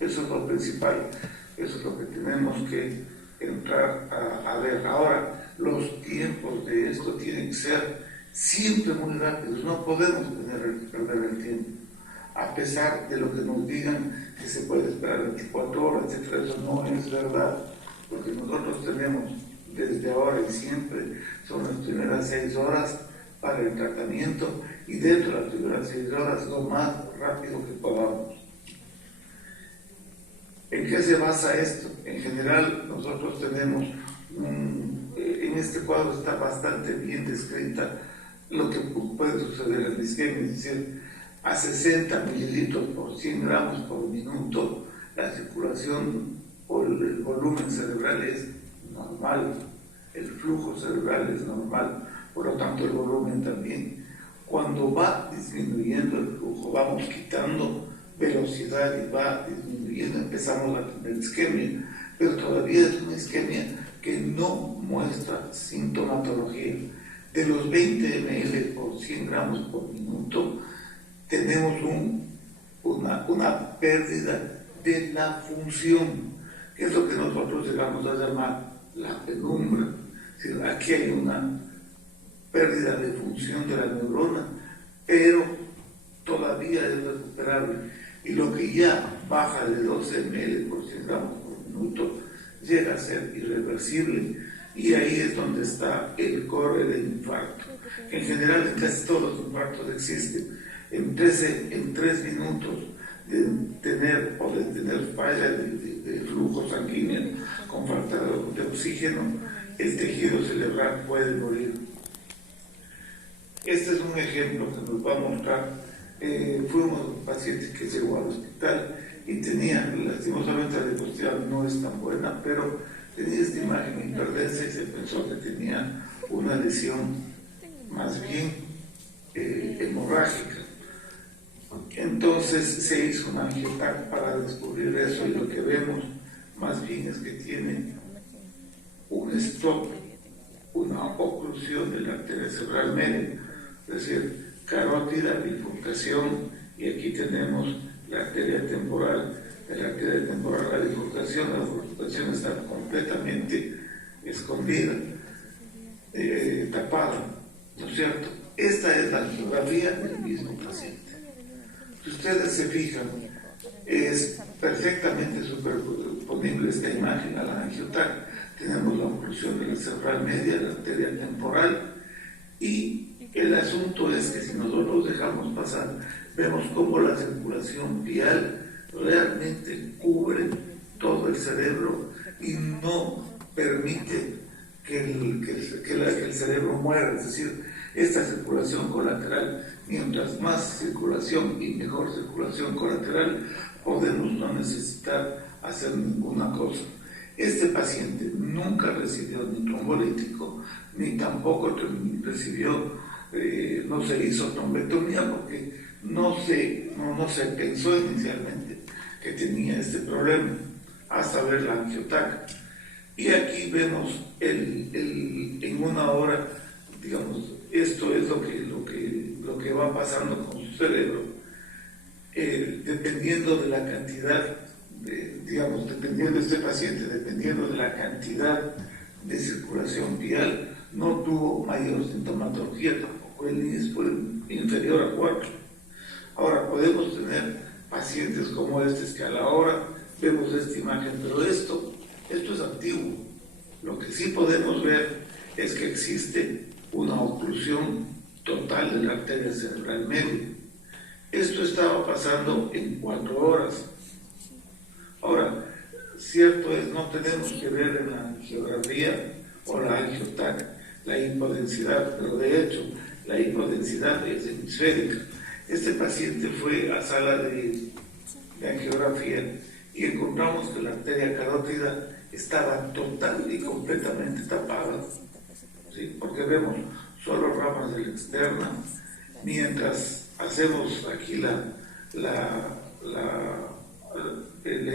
Eso es lo principal, eso es lo que tenemos que entrar a ver. Ahora, los tiempos de esto tienen que ser siempre muy rápidos, no podemos perder el tiempo. A pesar de lo que nos digan que se puede esperar 24 horas, etc., eso no es verdad, porque nosotros tenemos desde ahora y siempre, son las primeras 6 horas para el tratamiento y dentro de las primeras 6 horas lo más rápido que podamos. ¿En qué se basa esto? En general, nosotros tenemos, en este cuadro está bastante bien descrita lo que puede suceder en la isquemia, es decir, a 60 mililitros por 100 gramos por minuto, la circulación o el volumen cerebral es normal, el flujo cerebral es normal, por lo tanto el volumen también. Cuando va disminuyendo el flujo, vamos quitando velocidad y va disminuyendo, empezamos a tener isquemia, pero todavía es una isquemia que no muestra sintomatología. De los 20 ml por 100 gramos por minuto, tenemos una pérdida de la función, que es lo que nosotros llegamos a llamar la penumbra. Es decir, aquí hay una pérdida de función de la neurona, pero todavía es recuperable. Y lo que ya baja de 12 ml por 100 gramos por minuto llega a ser irreversible. Y ahí es donde está el core del infarto. En general, en casi todos los infartos existen. En 3 minutos de tener falla de flujo sanguíneo con falta de oxígeno, el tejido cerebral puede morir. Este es un ejemplo que nos va a mostrar. Fue un paciente que llegó al hospital y tenía, lastimosamente la diapositiva no es tan buena, pero tenía esta imagen hiperdensa y se pensó que tenía una lesión más bien hemorrágica. Entonces se hizo una angioTAC para descubrir eso y lo que vemos más bien es que tiene un stop, una oclusión de la arteria cerebral media, es decir, carótida, bifurcación, y aquí tenemos la arteria temporal. De la arteria temporal la bifurcación está completamente escondida, tapada, ¿no es cierto? Esta es la angiografía del mismo paciente. Si ustedes se fijan, es perfectamente superponible esta imagen a la angioTAC. Tenemos la oclusión de la cerebral media, la arteria temporal, y el asunto es que si nosotros dejamos pasar, vemos cómo la circulación vial realmente cubre todo el cerebro y no permite que el cerebro muera. Es decir, esta circulación colateral, mientras más circulación y mejor circulación colateral, podemos no necesitar hacer ninguna cosa. Este paciente nunca recibió ni trombolítico, ni tampoco recibió, no se hizo trombectomía porque no se pensó inicialmente que tenía este problema, hasta ver la angioTAC. Y aquí vemos en una hora, digamos, esto es lo que va pasando con su cerebro, dependiendo de la cantidad, dependiendo de este paciente, dependiendo de la cantidad de circulación vial, no tuvo mayor sintomatología, tampoco el índice fue inferior a 4. Ahora, podemos tener pacientes como estos que a la hora vemos esta imagen, pero esto es antiguo. Lo que sí podemos ver es que existe una oclusión total de la arteria cerebral media. Esto estaba pasando en 4 horas. Ahora, cierto es, no tenemos que ver en la angiografía o la angioTAC la hipodensidad, pero de hecho la hipodensidad es hemisférica. Este paciente fue a sala de angiografía y encontramos que la arteria carótida estaba total y completamente tapada, ¿sí? Porque vemos solo ramas de la externa, mientras hacemos aquí la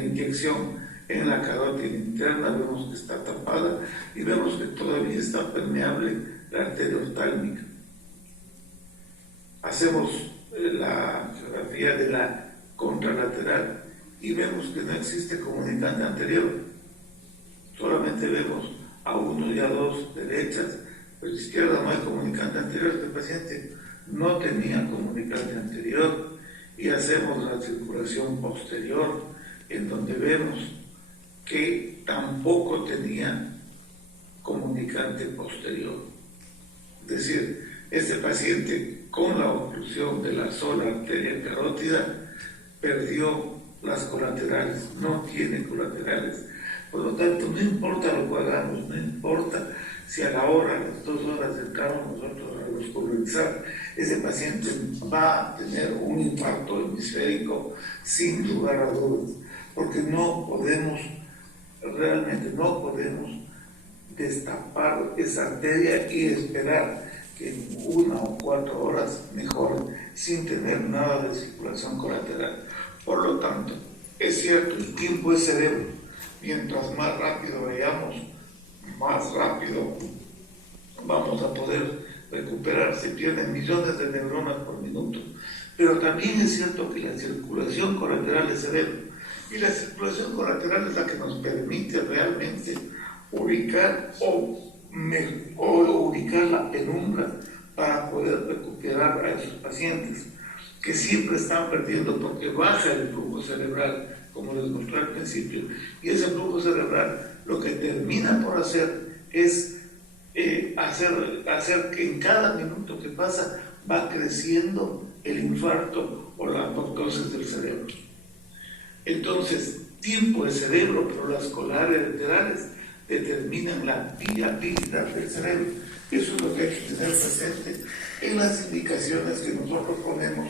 inyección en la carótida interna, vemos que está tapada y vemos que todavía está permeable la arteria oftálmica. Hacemos la angiografía de la contralateral y vemos que no existe comunicante anterior. Solamente vemos a uno y a dos derechas, pero a la izquierda no hay comunicante anterior. Este paciente no tenía comunicante anterior, y hacemos la circulación posterior, en donde vemos que tampoco tenía comunicante posterior. Es decir, este paciente con la oclusión de la sola arteria carótida perdió las colaterales, no tiene colaterales. Por lo tanto, no importa lo que hagamos, no importa si a la hora, a las 2 horas entramos nosotros a vascularizar, ese paciente va a tener un infarto hemisférico sin lugar a dudas, porque realmente no podemos destapar esa arteria y esperar que en 1 o 4 horas mejore sin tener nada de circulación colateral. Por lo tanto, es cierto, el tiempo es cerebro. Mientras más rápido vayamos, más rápido vamos a poder recuperar. Se pierden millones de neuronas por minuto. Pero también es cierto que la circulación colateral es cerebro. Y la circulación colateral es la que nos permite realmente ubicar ubicar la penumbra para poder recuperar a esos pacientes que siempre están perdiendo porque baja el flujo cerebral, como les mostré al principio, y ese flujo cerebral lo que termina por hacer es hacer que en cada minuto que pasa va creciendo el infarto o la apoptosis del cerebro. Entonces, tiempo de cerebro, pero las colaterales determinan la viabilidad del cerebro. Eso es lo que hay que tener presente en las indicaciones que nosotros ponemos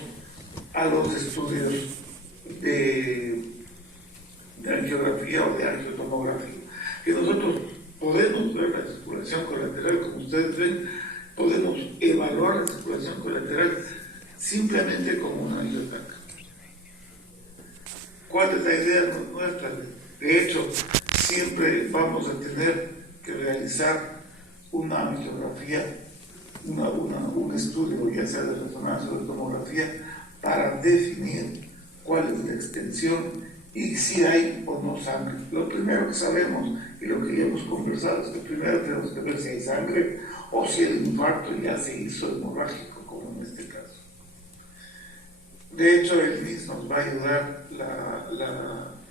a los estudios de angiografía o de angiotomografía. Que nosotros podemos ver la circulación colateral, como ustedes ven, podemos evaluar la circulación colateral simplemente con una angiotaca. ¿Cuál es la idea nuestra? De hecho, siempre vamos a tener que realizar una angiografía, un estudio, ya sea de resonancia o de tomografía, para definir cuál es la extensión y si hay o no sangre. Lo primero que sabemos y lo que ya hemos conversado es que primero tenemos que ver si hay sangre o si el infarto ya se hizo hemorrágico, como en este caso. De hecho, el NIS nos va a ayudar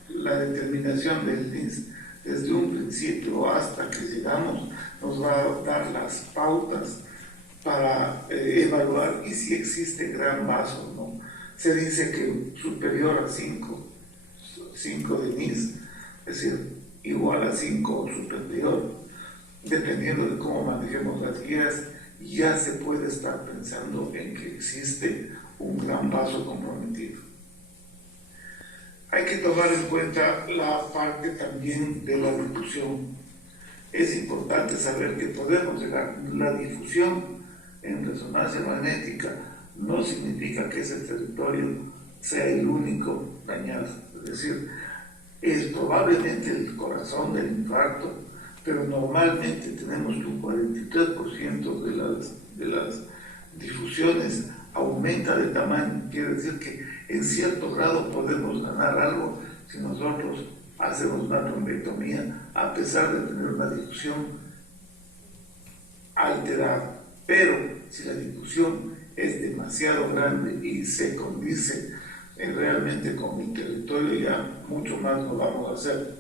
la determinación del NIS desde un principio hasta que llegamos, nos va a dar las pautas para evaluar y si existe gran vaso o no. Se dice que superior a 5 de NIS, es decir, igual a 5 o superior, dependiendo de cómo manejemos las guías, ya se puede estar pensando en que existe un gran vaso comprometido. Hay que tomar en cuenta la parte también de la difusión. Es importante saber que podemos llegar. La difusión en resonancia magnética no significa que ese territorio sea el único dañado. Es decir, es probablemente el corazón del infarto, pero normalmente tenemos que un 43% de las difusiones aumenta de tamaño. Quiere decir que en cierto grado podemos ganar algo si nosotros hacemos una trombectomía a pesar de tener una difusión alterada. Pero si la difusión es demasiado grande y se condice realmente con el territorio, ya mucho más lo vamos a hacer.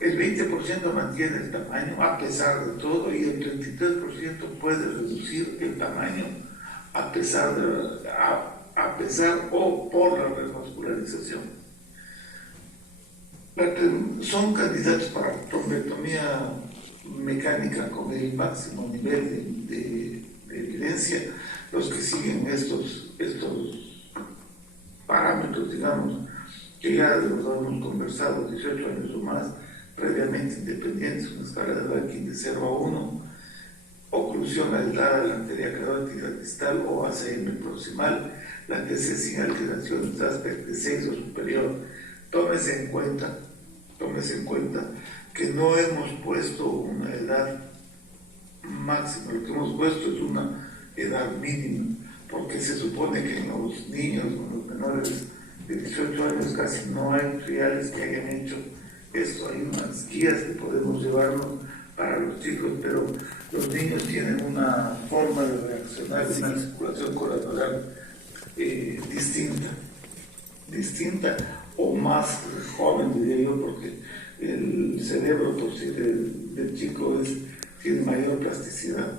El 20% mantiene el tamaño a pesar de todo y el 33% puede reducir el tamaño a pesar o por la revascularización. Son candidatos para trombectomía mecánica con el máximo nivel de evidencia los que siguen estos parámetros, digamos, que ya los hemos conversado, 18 años o más, previamente independientes, una escala de Rankin de 0 a 1, oclusión aislada de la arteria carótida distal o ACM proximal, la TC sin alteraciones de aspecto de 6 o superior. Tómese en cuenta que no hemos puesto una edad máxima, lo que hemos puesto es una edad mínima, porque se supone que en los niños, en los menores de 18 años casi no hay reales que hayan hecho esto. Hay unas guías que podemos llevarnos para los chicos, pero los niños tienen una forma de reaccionar, una circulación corporal distinta o más joven, diría yo, porque el cerebro por sí del chico tiene mayor plasticidad.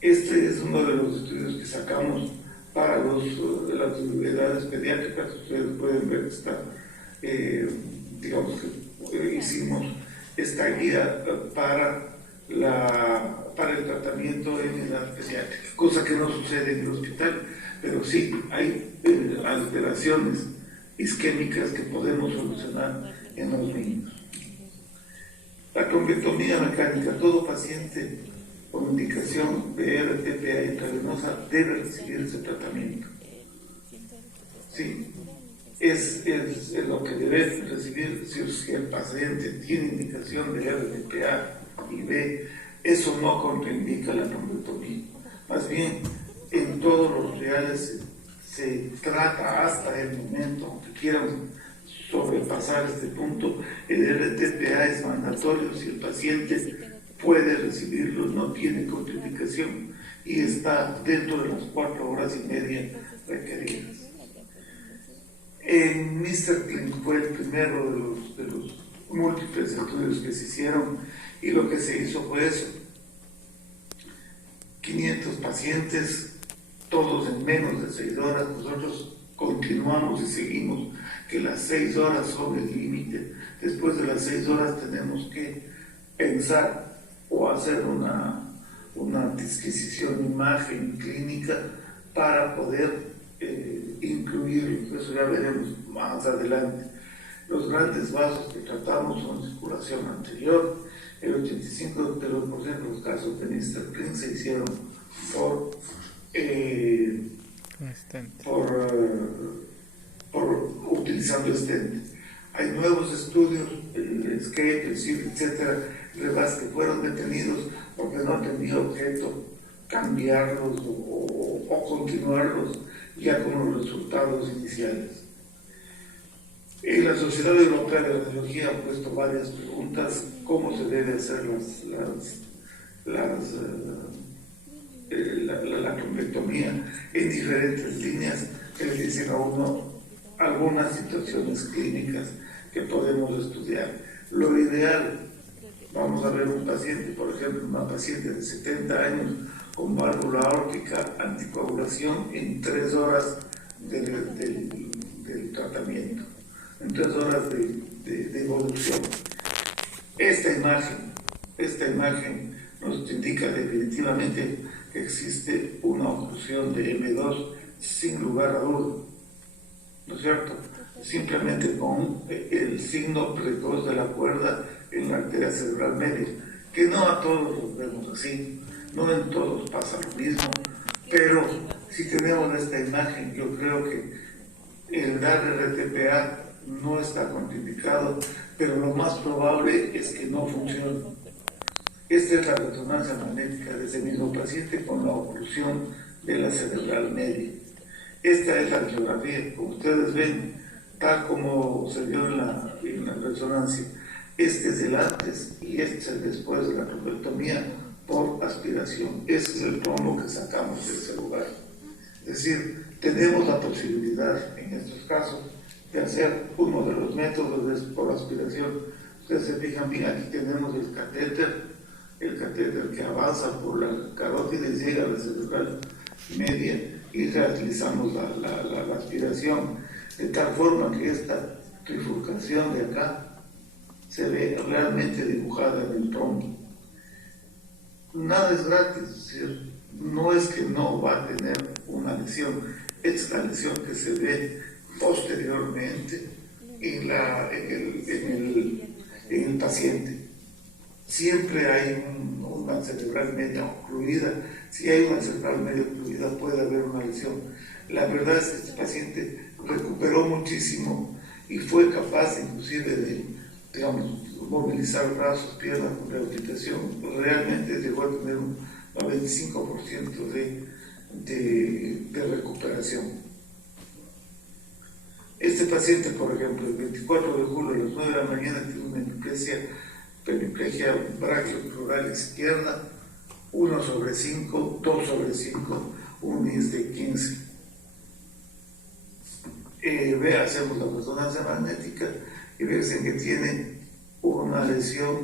Este es uno de los estudios que sacamos para las edades pediátricas. Ustedes pueden ver digamos que hicimos esta guía para el tratamiento en edad pediátrica, cosa que no sucede en el hospital, pero sí hay alteraciones isquémicas que podemos solucionar en los niños. La trombectomía mecánica, todo paciente con indicación de RTPA intravenosa debe recibir ese tratamiento. Sí, es lo que debe recibir si el paciente tiene indicación de RTPA y B, eso no contraindica la trombectomía. Más bien, en todos los reales se trata hasta el momento, aunque quieran sobrepasar este punto, el RTPA es mandatorio si el paciente puede recibirlo, no tiene contraindicación y está dentro de las 4 horas y media requeridas. En Mr. Clinic fue el primero de los múltiples estudios que se hicieron y lo que se hizo fue eso: 500 pacientes, todos en menos de 6 horas. Nosotros continuamos y seguimos que las 6 horas son el límite. Después de las 6 horas tenemos que pensar o hacer una adquisición de imagen clínica para poder incluirlo. Eso ya veremos más adelante. Los grandes vasos que tratamos son circulación anterior. El 85% de los casos de Mr. Clinic se hicieron por utilizando stent. Hay nuevos estudios, el SCAPE, el CIF, etcétera, que fueron detenidos porque no tenía objeto cambiarlos o continuarlos ya con los resultados iniciales. La Sociedad Europea de Radiología ha puesto varias preguntas: cómo se debe hacer la trombectomía en diferentes líneas, que le dicen a uno algunas situaciones clínicas que podemos estudiar. Lo ideal, vamos a ver un paciente, por ejemplo, una paciente de 70 años con válvula aórtica, anticoagulación en 3 horas del tratamiento, en 3 horas de evolución. Esta imagen nos indica definitivamente que existe una oclusión de M2 sin lugar a duda, ¿no es cierto? Simplemente con el signo precoz de la cuerda en la arteria cerebral media, que no a todos los vemos así, no en todos pasa lo mismo, pero si tenemos esta imagen, yo creo que el dar RTPA no está contraindicado, pero lo más probable es que no funcione. Esta es la resonancia magnética de ese mismo paciente con la oclusión de la cerebral media. Esta es la radiografía, como ustedes ven, tal como se vio en la resonancia. Este es el antes y este es el después de la trombectomía por aspiración. Ese es el trombo que sacamos de ese lugar. Es decir, tenemos la posibilidad en estos casos de hacer uno de los métodos por aspiración. Ustedes se fijan bien, aquí tenemos el catéter que avanza por la carótida y llega a la cerebral media y realizamos la aspiración, de tal forma que esta trifurcación de acá se ve realmente dibujada en el trombo. Nada es gratis, es decir, no es que no va a tener una lesión, es la lesión que se ve posteriormente en el paciente. Siempre hay una cerebral media ocluida. Si hay una cerebral media ocluida puede haber una lesión. La verdad es que este paciente recuperó muchísimo y fue capaz inclusive de, digamos, movilizar brazos, piernas con rehabilitación. Realmente llegó a tener un 95% de recuperación. Este paciente, por ejemplo, el 24 de julio a las 9 de la mañana tiene una hemiplegia brachioplural izquierda, 1/5, 2/5, un IS de 15. Hacemos la resonancia magnética y vemos que tiene una lesión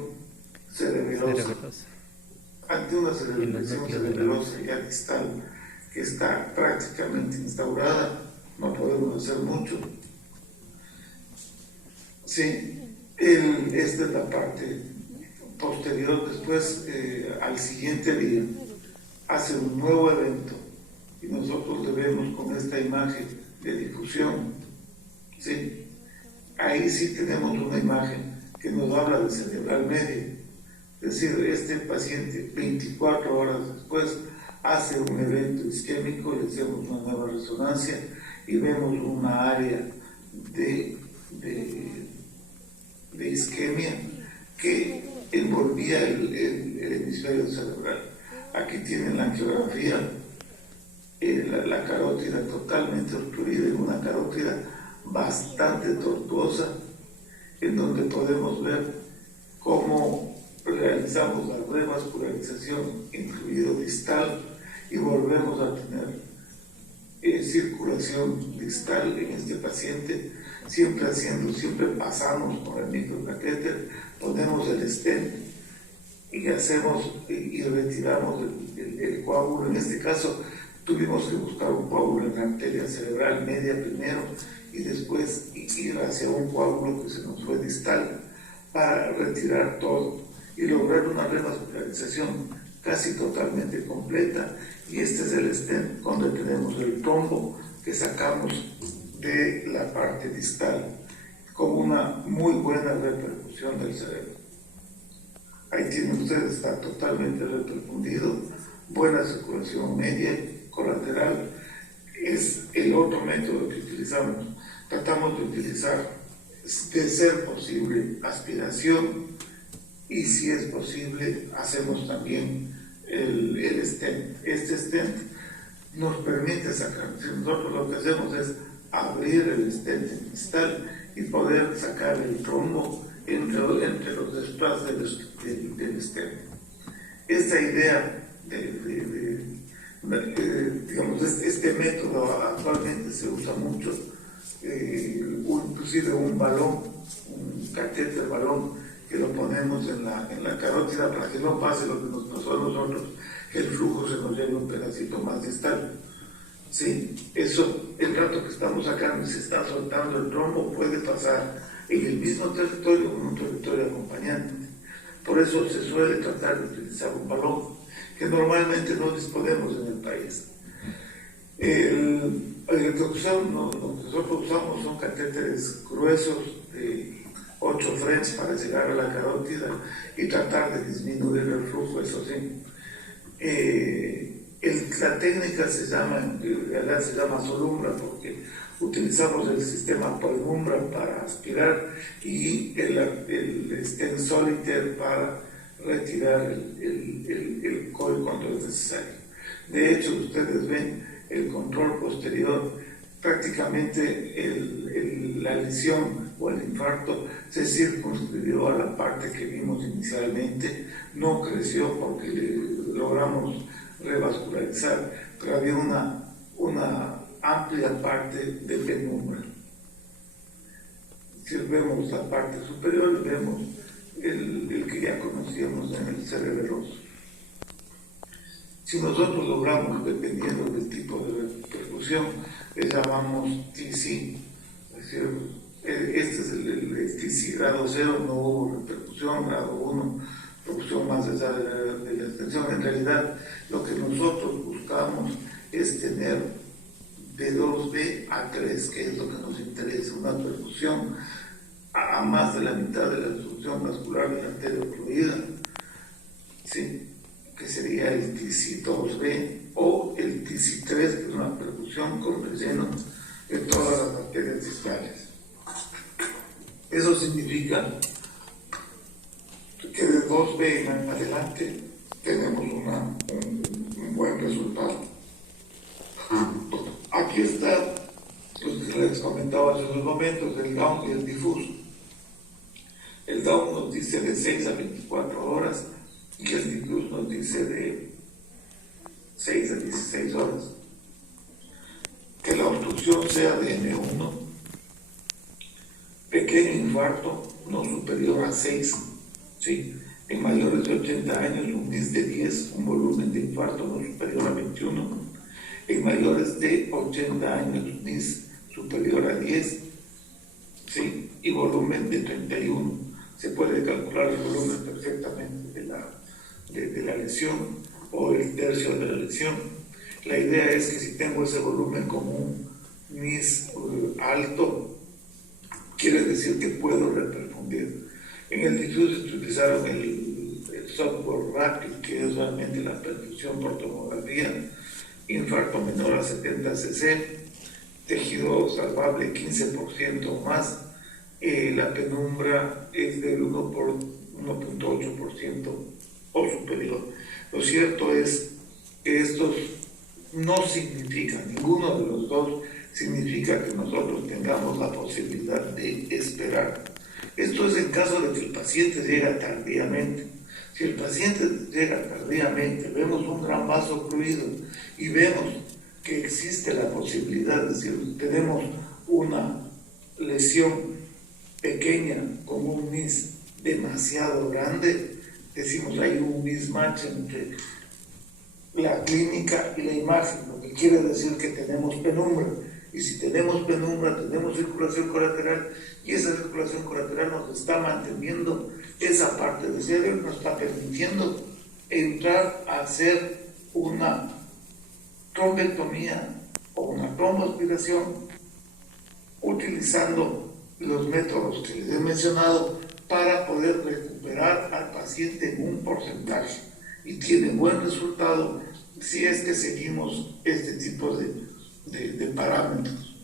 cerebelosa. Ante una lesión cerebelosa ya distal que está prácticamente instaurada, no podemos hacer mucho. Sí, esta es la parte posterior. Después, al siguiente día, hace un nuevo evento y nosotros le vemos con esta imagen de difusión. ¿Sí? Ahí sí tenemos una imagen que nos habla de cerebral medio. Es decir, este paciente 24 horas después hace un evento isquémico, le hacemos una nueva resonancia y vemos una área de isquemia que envolvía el hemisferio cerebral. Aquí tienen la angiografía, la carótida totalmente obstruida, en una carótida bastante tortuosa, en donde podemos ver cómo realizamos la revascularización, incluido distal, y volvemos a tener circulación distal en este paciente, siempre pasamos por el microcatéter, ponemos el stent y retiramos el coágulo. En este caso tuvimos que buscar un coágulo en la arteria cerebral media primero y después ir hacia un coágulo que se nos fue distal para retirar todo y lograr una revascularización casi totalmente completa. Y este es el stent donde tenemos el trombo que sacamos de la parte distal con una muy buena repercusión del cerebro. Ahí tienen ustedes, está totalmente repercutido, buena circulación media, colateral. Es el otro método que utilizamos. Tratamos de utilizar, de ser posible, aspiración, y si es posible hacemos también el stent. Este stent nos permite sacar, nosotros lo que hacemos es abrir el stent distal y poder sacar el trombo entre los espacios del stent. Esta idea digamos, este método actualmente se usa mucho, inclusive un balón, un catéter balón, que lo ponemos en la carótida para que no pase lo que nos pasó a nosotros, que el flujo se nos lleve un pedacito más distal. Sí, eso, el rato que estamos sacando y se está soltando el trombo, puede pasar en el mismo territorio o en un territorio acompañante. Por eso se suele tratar de utilizar un balón, que normalmente no disponemos en el país. Lo que nosotros usamos son catéteres gruesos de 8 French para llegar a la carótida y tratar de disminuir el flujo, eso sí. La técnica se llama Solumbra porque utilizamos el sistema Polumbra para aspirar y el stent Solitaire para retirar el coil cuando es necesario. De hecho, ustedes ven el control posterior, prácticamente la lesión o el infarto se circunscribió a la parte que vimos inicialmente, no creció porque logramos revascularizar, pero había una amplia parte de penumbra. Si vemos la parte superior, vemos el que ya conocíamos en el cerebeloso. Si nosotros logramos, dependiendo del tipo de repercusión, le llamamos TC, es decir, este es el TC grado 0, no hubo repercusión, grado 1, repercusión más allá de la extensión. En realidad, lo que nosotros buscamos es tener de 2B a 3, que es lo que nos interesa, una perfusión a más de la mitad de la obstrucción vascular de la arteria ocluida, ¿sí? Que sería el TC2B o el TC3, que es una perfusión con relleno de todas las arterias distales. Eso significa que de 2B en adelante tenemos un buen resultado. Aquí está, pues les les comentaba hace unos momentos, el Down y el difuso. El Down nos dice de 6 a 24 horas y el difuso nos dice de 6 a 16 horas. Que la obstrucción sea de N1, pequeño infarto no superior a 6, ¿sí? En mayores de 80 años un NIS de 10, un volumen de infarto no superior a 21, en mayores de 80 años NIS superior a 10, ¿sí? Y volumen de 31. Se puede calcular el volumen perfectamente de la lesión o el tercio de la lesión. La idea es que si tengo ese volumen como un NIS alto, quiere decir que puedo reperfundir. En el difuso utilizaron el software RAPID, que es realmente la perfusión por tomografía, infarto menor a 70 cc, tejido salvable 15% o más, la penumbra es del 1.8% o superior. Lo cierto es que estos no significa, ninguno de los dos significa que nosotros tengamos la posibilidad de esperar. Esto es en caso de que el paciente llega tardíamente. Si el paciente llega tardíamente, vemos un gran vaso ocluido y vemos que existe la posibilidad, es decir, tenemos una lesión pequeña como un NIS demasiado grande, decimos hay un mismatch entre la clínica y la imagen, lo que quiere decir que tenemos penumbra. Y si tenemos penumbra, tenemos circulación colateral, y esa circulación colateral nos está manteniendo esa parte del cerebro, nos está permitiendo entrar a hacer una trombectomía o una tromboaspiración utilizando los métodos que les he mencionado para poder recuperar al paciente en un porcentaje, y tiene buen resultado si es que seguimos este tipo de parámetros.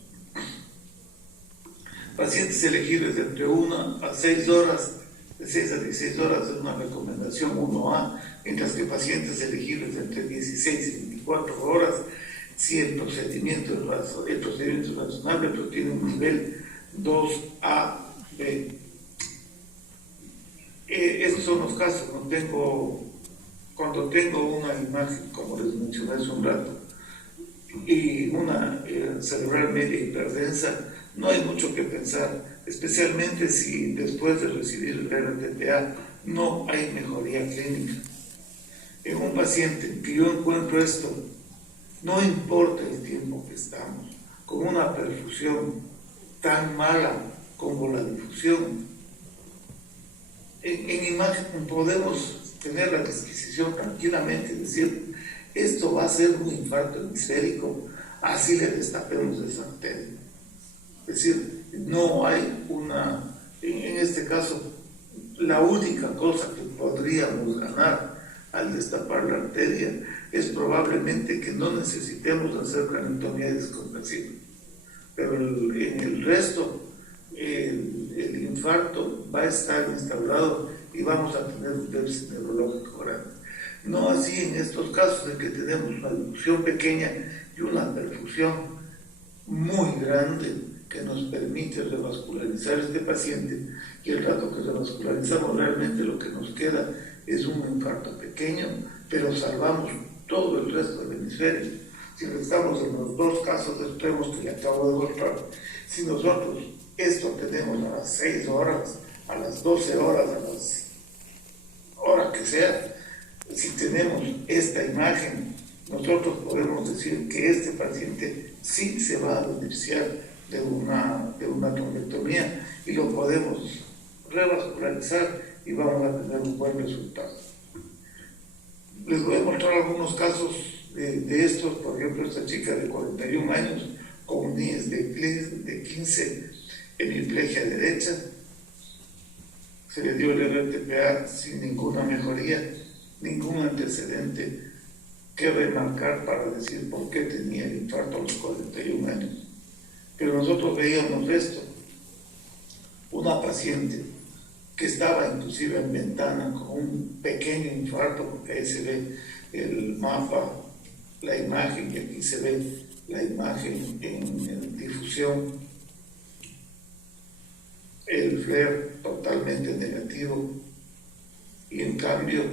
Pacientes elegibles de entre 1 a 6 horas, de 6 a 16 horas es una recomendación 1A, mientras que pacientes elegibles de entre 16 y 24 horas, si el procedimiento es razonable, pero tiene un nivel 2A, B. Estos son los casos. Cuando tengo una imagen, como les mencioné hace un rato, y una cerebral media hiperdensa, no hay mucho que pensar, especialmente si después de recibir el RTPA no hay mejoría clínica. En un paciente que yo encuentro esto, no importa el tiempo que estamos, con una perfusión tan mala como la difusión, en imagen podemos tener la disquisición tranquilamente, decir, esto va a ser un infarto hemisférico, así le destapemos esa arteria. Es decir, no hay en este caso, la única cosa que podríamos ganar al destapar la arteria es probablemente que no necesitemos hacer craniotomía disconversiva. Pero en el resto, el infarto va a estar instaurado y vamos a tener un déficit neurológico grande. No así en estos casos en que tenemos una difusión pequeña y una perfusión muy grande que nos permite revascularizar este paciente, y el rato que revascularizamos realmente lo que nos queda es un infarto pequeño, pero salvamos todo el resto del hemisferio. Si estamos en los dos casos extremos que le acabo de mostrar, si nosotros esto tenemos a las 6 horas, a las 12 horas, a las horas que sea, si tenemos esta imagen, nosotros podemos decir que este paciente sí se va a beneficiar de una trombectomía y lo podemos revascularizar y vamos a tener un buen resultado. Les voy a mostrar algunos casos de estos. Por ejemplo, esta chica de 41 años con un NIS de 15, hemiplegia derecha, se le dio el RTPA sin ninguna mejoría, ningún antecedente que remarcar para decir por qué tenía el infarto a los 41 años. Pero nosotros veíamos esto, una paciente que estaba inclusive en ventana con un pequeño infarto, porque ahí se ve el mapa, la imagen, y aquí se ve la imagen en difusión flare totalmente negativo y en cambio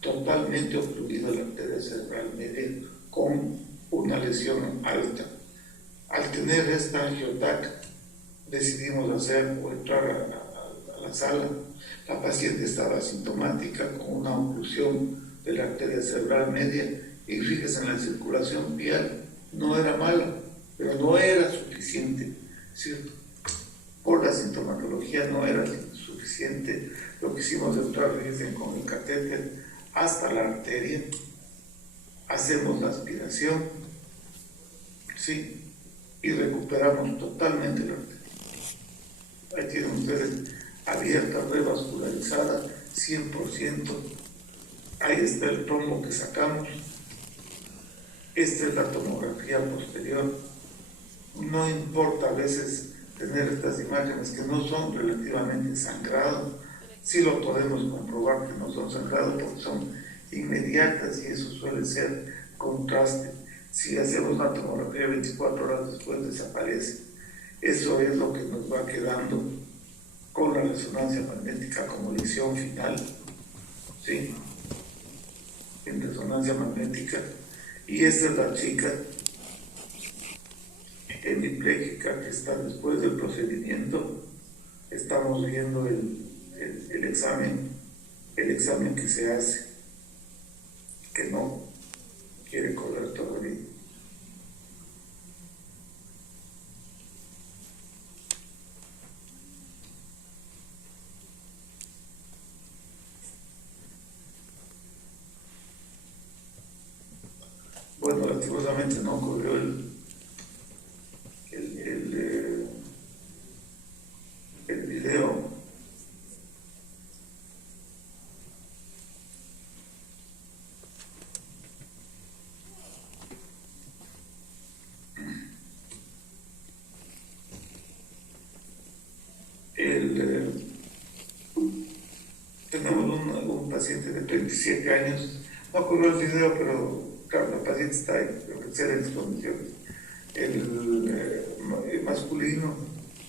totalmente ocluido la arteria cerebral media con una lesión alta. Al tener esta angiotac decidimos hacer o entrar a la sala. La paciente estaba asintomática con una oclusión de la arteria cerebral media y fíjese, en la circulación vial no era mala, pero no era suficiente. Es decir, por la sintomatología no era suficiente. Lo que hicimos es entrar, fíjense, con el catéter hasta la arteria, hacemos la aspiración, ¿sí? Y recuperamos totalmente la arteria. Ahí tienen ustedes abierta, revascularizada, 100%. Ahí está el trombo que sacamos. Esta es la tomografía posterior. No importa a veces tener estas imágenes que no son relativamente sangrados, sí lo podemos comprobar que no son sangrados porque son inmediatas y eso suele ser contraste. Si hacemos una tomografía 24 horas después desaparece. Eso es lo que nos va quedando con la resonancia magnética como lesión final, ¿sí? En resonancia magnética. Y esta es la chica hemipléjica que está después del procedimiento. Estamos viendo el examen que se hace, que no quiere correr todavía. Bueno, lastimosamente no corrió el video. Tenemos un paciente de 37 años, no corrió el video, pero claro, la paciente está en excelentes condiciones. El masculino,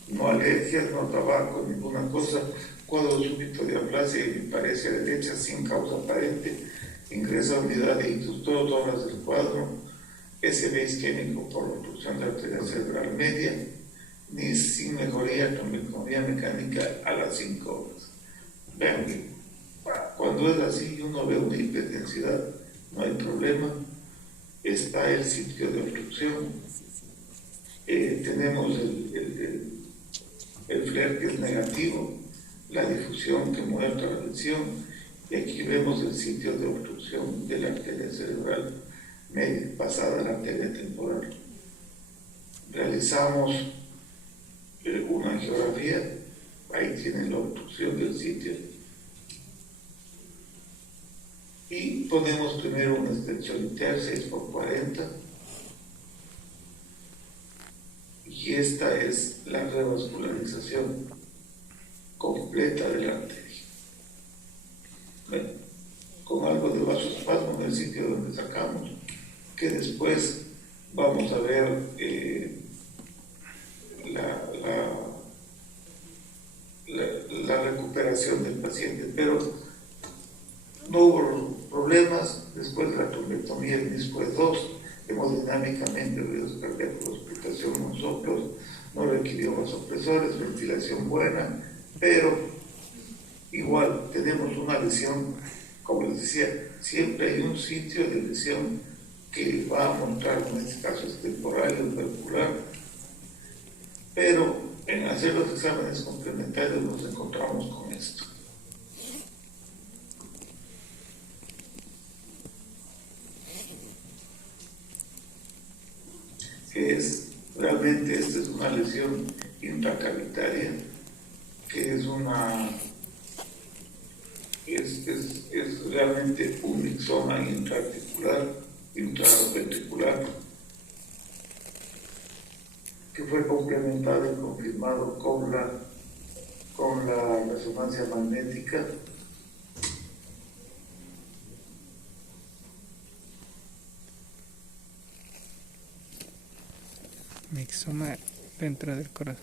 no alergias, no tabaco, ninguna cosa, cuadro súbito de aplasia y parecia derecha sin causa aparente, ingresa a unidad de ictus, todas horas del cuadro, SB isquémico por la obstrucción de la arteria cerebral media, ni sin mejoría con mejoría mecánica a las 5 horas. Vean que cuando es así uno ve una hipertensidad, no hay problema. Está el sitio de obstrucción. Tenemos el flare que es negativo, la difusión que muestra la lesión, y aquí vemos el sitio de obstrucción de la arteria cerebral media, pasada la arteria temporal. Realizamos una angiografía, ahí tienen la obstrucción del sitio, y ponemos primero una extensión ITER 6x40, y esta es la revascularización completa de la arteria. Bueno, con algo de vasospasmo en el sitio donde sacamos, que después vamos a ver la recuperación del paciente, pero no hubo problemas. Después de la trombectomía el disco es 2, hemodinámicamente ruidos cardíacos, auscultación con soplos, no requirió vasopresores, ventilación buena, pero igual tenemos una lesión, como les decía, siempre hay un sitio de lesión que va a mostrar, en este caso es temporal y tubercular, pero en hacer los exámenes complementarios nos encontramos con esto. Que es, realmente esta es una lesión intracavitaria, que es realmente un mixoma intraarticular, intraventricular, que fue complementado y confirmado con la resonancia magnética. Mixoma dentro del corazón.